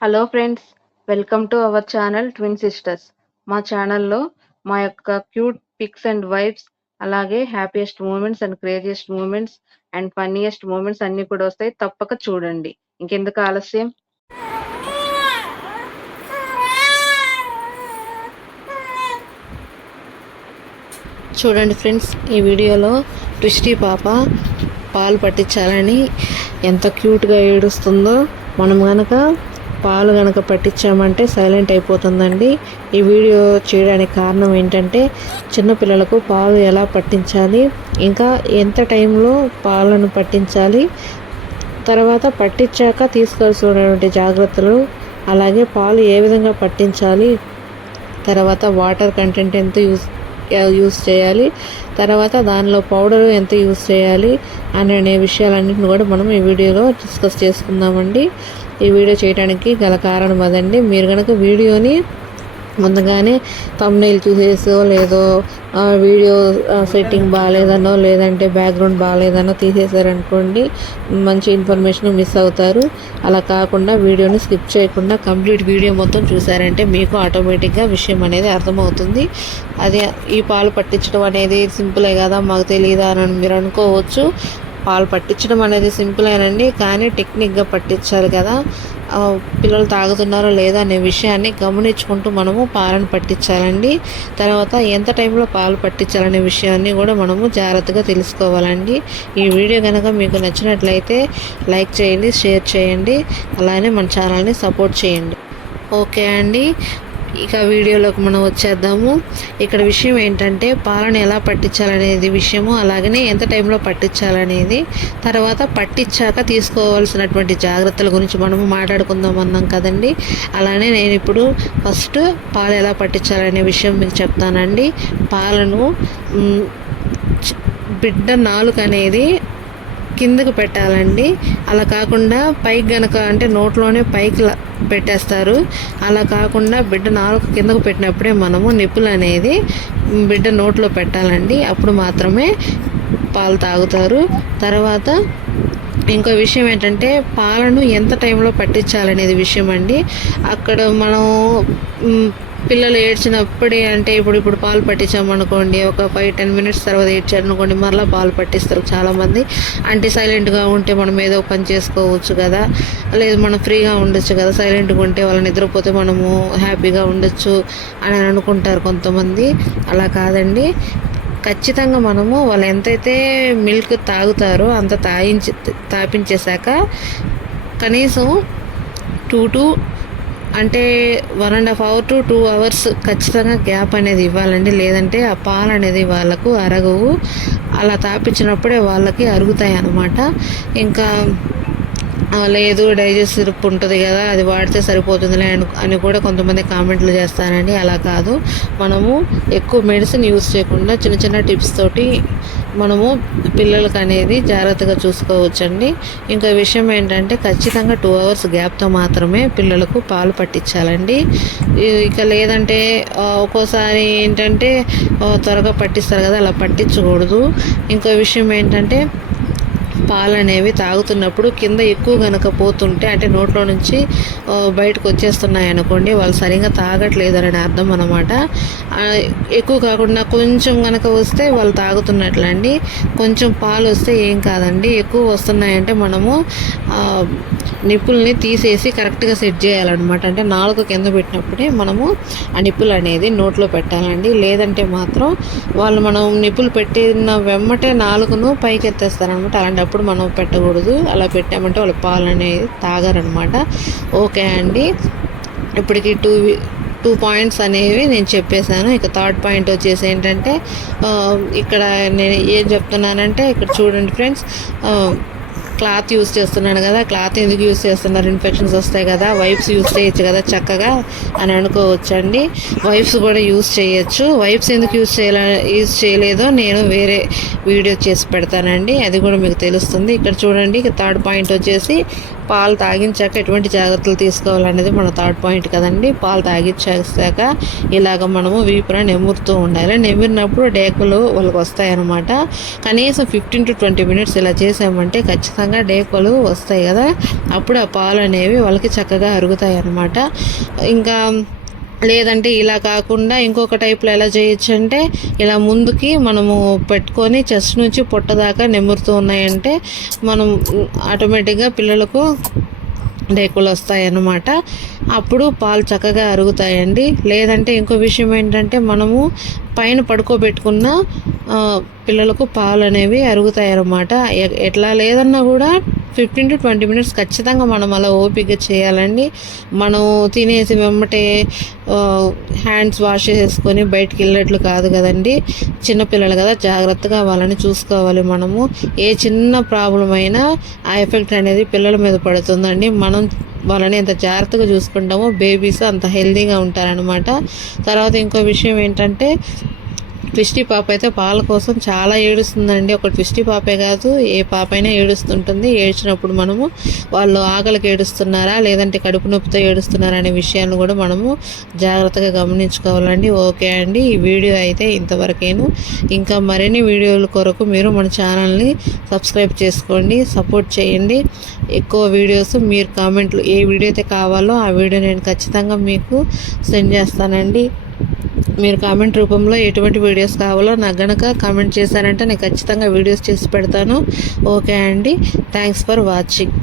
Hello friends, welcome to our channel twin sisters. మా ఛానల్లో మా యొక్క క్యూట్ పిక్స్ అండ్ వైబ్స్, అలాగే happiest moments and craziest moments and funniest moments అన్నీ కూడా వస్తాయి. తప్పక చూడండి. ఇంకెందుకు ఆలస్యం, చూడండి ఫ్రెండ్స్. ఈ వీడియోలో ట్విస్టీ పాప పాలు పట్టించాలని ఎంత క్యూట్గా ఏడుస్తుందో. మనం కనుక పాలు కనుక పట్టించామంటే సైలెంట్ అయిపోతుందండి. ఈ వీడియో చేయడానికి కారణం ఏంటంటే చిన్నపిల్లలకు పాలు ఎలా పట్టించాలి, ఇంకా ఎంత టైంలో పాలను పట్టించాలి, తర్వాత పట్టించాక తీసుకోవాల్సినటువంటి జాగ్రత్తలు, అలాగే పాలు ఏ విధంగా పట్టించాలి, తర్వాత వాటర్ కంటెంట్ ఎంత యూస్ చేయాలి, తర్వాత దానిలో పౌడర్ ఎంత యూస్ చేయాలి అనే విషయాలన్నింటిని కూడా మనం ఈ వీడియోలో డిస్కస్ చేసుకుందామండి. ఈ వీడియో చేయడానికి గల కారణం అదండి. మీరు కనుక వీడియోని ముందుగానే థంబ్నెయిల్ చూసేసో, లేదో వీడియో సెట్టింగ్ బాగాలేదనో, లేదంటే బ్యాక్గ్రౌండ్ బాగాలేదనో తీసేసారనుకోండి, మంచి ఇన్ఫర్మేషన్ మిస్ అవుతారు. అలా కాకుండా వీడియోని స్కిప్ చేయకుండా కంప్లీట్ వీడియో మొత్తం చూసారంటే మీకు ఆటోమేటిక్గా విషయం అనేది అర్థమవుతుంది. అదే ఈ పాలు పట్టించడం అనేది సింపులే కదా, మాకు తెలియదా అని మీరు అనుకోవచ్చు. పాలు పట్టించడం అనేది సింపులేనండి, కానీ టెక్నిక్గా పట్టించాలి కదా. పిల్లలు తాగుతున్నారో లేదా అనే విషయాన్ని గమనించుకుంటూ మనము పాలను పట్టించాలండి. తర్వాత ఎంత టైంలో పాలు పట్టించాలనే విషయాన్ని కూడా మనము జాగ్రత్తగా తెలుసుకోవాలండి. ఈ వీడియో కనుక మీకు నచ్చినట్లయితే లైక్ చేయండి, షేర్ చేయండి, అలానే మన ఛానల్ని సపోర్ట్ చేయండి. ఓకే అండి, ఇక వీడియోలోకి మనం వచ్చేద్దాము. ఇక్కడ విషయం ఏంటంటే పాలను ఎలా పట్టించాలనేది విషయము, అలాగనే ఎంత టైంలో పట్టించాలనేది, తర్వాత పట్టించాక తీసుకోవాల్సినటువంటి జాగ్రత్తల గురించి మనము మాట్లాడుకుందాం అన్నాం కదండి. అలానే నేను ఇప్పుడు ఫస్ట్ పాలు ఎలా పట్టించాలనే విషయం మీకు చెప్తానండి. పాలను బిడ్డ నాలుక అనేది కిందకు పెట్టాలండి. అలా కాకుండా పైకి గనక అంటే నోట్లోనే పైకి పెట్టేస్తారు. అలా కాకుండా బిడ్డ నాలుగు కిందకు పెట్టినప్పుడే మనము నిప్పులు అనేది బిడ్డ నోట్లో పెట్టాలండి. అప్పుడు మాత్రమే పాలు తాగుతారు. తర్వాత ఇంకో విషయం ఏంటంటే పాలను ఎంత టైంలో పట్టించాలనేది విషయం అండి. అక్కడ మనం పిల్లలు ఏడ్చినప్పుడే అంటే ఇప్పుడు పాలు పట్టించామనుకోండి, ఒక 5-10 మినిట్స్ తర్వాత ఏడ్చారనుకోండి, మరలా పాలు పట్టిస్తారు చాలామంది. అంటే సైలెంట్గా ఉంటే మనం ఏదో పని చేసుకోవచ్చు కదా, లేదు మనం ఫ్రీగా ఉండొచ్చు కదా, సైలెంట్గా ఉంటే వాళ్ళు నిద్రపోతే మనము హ్యాపీగా ఉండొచ్చు అని అనుకుంటారు కొంతమంది. అలా కాదండి, ఖచ్చితంగా మనము వాళ్ళు ఎంతైతే మిల్క్ తాగుతారో అంత తాపించేశాక కనీసం 2 అంటే 1.5 hours to 2 hours ఖచ్చితంగా గ్యాప్ అనేది ఇవ్వాలండి. లేదంటే ఆ పాలు అనేది వాళ్ళకు అరగవు. అలా తాపించినప్పుడే వాళ్ళకి అరుగుతాయి అన్నమాట. ఇంకా లేదు డైజెస్ట్ సిరప్ ఉంటుంది కదా, అది వాడితే సరిపోతుందిలే అని కూడా కొంతమంది కామెంట్లు చేస్తారండి. అలా కాదు, మనము ఎక్కువ మెడిసిన్ యూజ్ చేయకుండా చిన్న చిన్న టిప్స్ తోటి మనము పిల్లలకి అనేది జాగ్రత్తగా చూసుకోవచ్చండి. ఇంకా విషయం ఏంటంటే ఖచ్చితంగా 2 hours గ్యాప్తో మాత్రమే పిల్లలకు పాలు పట్టించాలండి. ఇక లేదంటే ఒక్కోసారి ఏంటంటే త్వరగా పట్టిస్తారు కదా, అలా పట్టించకూడదు. ఇంకో విషయం ఏంటంటే పాలు అనేవి తాగుతున్నప్పుడు కింద ఎక్కువ కనుక పోతుంటే, అంటే నోట్లో నుంచి బయటకు వచ్చేస్తున్నాయి అనుకోండి, వాళ్ళు సరిగ్గా తాగట్లేదు అని అర్థం అన్నమాట. ఎక్కువ కాకుండా కొంచెం కనుక వస్తే వాళ్ళు తాగుతున్నట్లండి. కొంచెం పాలు వస్తే ఏం కాదండి. ఎక్కువ వస్తున్నాయంటే మనము నిప్పుల్ని తీసేసి కరెక్ట్గా సెట్ చేయాలన్నమాట. అంటే నాలుగు కింద పెట్టినప్పుడే మనము ఆ నిప్పులు అనేది నోట్లో పెట్టాలండి. లేదంటే మాత్రం వాళ్ళు మనం నిప్పులు పెట్టిన వెమ్మటే నాలుగును పైకి ఎత్తేస్తారనమాట. అలాంటప్పుడు మనం పెట్టకూడదు. అలా పెట్టామంటే వాళ్ళ పాలు అనేది తాగారనమాట. ఓకే అండి, ఇప్పటికి టూ పాయింట్స్ అనేవి నేను చెప్పేశాను. ఇక థర్డ్ పాయింట్ వచ్చేసి ఏంటంటే ఇక్కడ నేను ఏం చెప్తున్నానంటే, ఇక్కడ చూడండి ఫ్రెండ్స్, క్లాత్ యూస్ చేస్తున్నాను కదా, క్లాత్ ఎందుకు యూస్ చేస్తున్నారు, ఇన్ఫెక్షన్స్ వస్తాయి కదా, వైప్స్ యూస్ చేయొచ్చు కదా చక్కగా అని అనుకోవచ్చండి. వైప్స్ కూడా యూస్ చేయొచ్చు. వైప్స్ ఎందుకు యూస్ చేయలేదో నేను వేరే వీడియో చేసి పెడతానండి, అది కూడా మీకు తెలుస్తుంది. ఇక్కడ చూడండి, థర్డ్ పాయింట్ వచ్చేసి పాలు తాగించాక ఎటువంటి జాగ్రత్తలు తీసుకోవాలనేది మన థర్డ్ పాయింట్ కదండి. పాలు తాగించాక ఇలాగ మనము వీపున నెమురుతూ ఉండాలి. నెమిరినప్పుడు డేకులు వాళ్ళకి వస్తాయన్నమాట. కనీసం 15 to 20 minutes ఇలా చేసామంటే ఖచ్చితంగా డేకులు వస్తాయి కదా, అప్పుడు ఆ పాలు అనేవి వాళ్ళకి చక్కగా అరుగుతాయి అన్నమాట. ఇంకా లేదంటే ఇలా కాకుండా ఇంకొక టైప్లో ఎలా చేయొచ్చు అంటే, ఇలా ముందుకి మనము పెట్టుకొని చెస్ట్ నుంచి పొట్ట దాకా నెమురుతూ ఉన్నాయంటే మనం ఆటోమేటిక్గా పిల్లలకు డేకులు వస్తాయన్నమాట. అప్పుడు పాలు చక్కగా అరుగుతాయండి. లేదంటే ఇంకో విషయం ఏంటంటే, మనము పైన పడుకోబెట్టుకున్న పిల్లలకు పాలు అనేవి అరుగుతాయి అన్నమాట. ఎట్లా లేదన్నా కూడా 15 to 20 minutes ఖచ్చితంగా మనం అలా ఓపిక చేయాలండి. మనం తినేసి వెంబటే హ్యాండ్స్ వాష్ చేసుకొని బయటికి వెళ్ళేట్లు కాదు కదండి. చిన్నపిల్లలు కదా, జాగ్రత్తగా వాళ్ళని చూసుకోవాలి. మనము ఏ చిన్న ప్రాబ్లం అయినా ఆ ఎఫెక్ట్ అనేది పిల్లల మీద పడుతుందండి. మనం వాళ్ళని ఎంత జాగ్రత్తగా చూసుకుంటామో బేబీస్ అంత హెల్తీగా ఉంటారనమాట. తర్వాత ఇంకో విషయం ఏంటంటే, ట్విస్టీ పాప అయితే పాల కోసం చాలా ఏడుస్తుందండి. ఒక ట్విస్టీ పాపే కాదు, ఏ పాప అయినా ఏడుస్తుంటుంది. ఏడ్చినప్పుడు మనము వాళ్ళు ఆకలికి ఏడుస్తున్నారా లేదంటే కడుపు నొప్పితో ఏడుస్తున్నారా అనే విషయాన్ని కూడా మనము జాగ్రత్తగా గమనించుకోవాలండి. ఓకే అండి, ఈ వీడియో అయితే ఇంతవరకేను. ఇంకా మరిన్ని వీడియోల కొరకు మీరు మన ఛానల్ని సబ్స్క్రైబ్ చేసుకోండి, సపోర్ట్ చేయండి. ఎక్కువ వీడియోస్ మీరు కామెంట్లు ఏ వీడియో అయితే కావాలో ఆ వీడియో నేను ఖచ్చితంగా మీకు సెండ్ చేస్తానండి. మీరు కామెంట్ రూపంలో ఎటువంటి వీడియోస్ కావాలో నాకు గనక కామెంట్ చేశారంటే నేను ఖచ్చితంగా వీడియోస్ చేసి పెడతాను. ఓకే అండి, థ్యాంక్స్ ఫర్ వాచింగ్.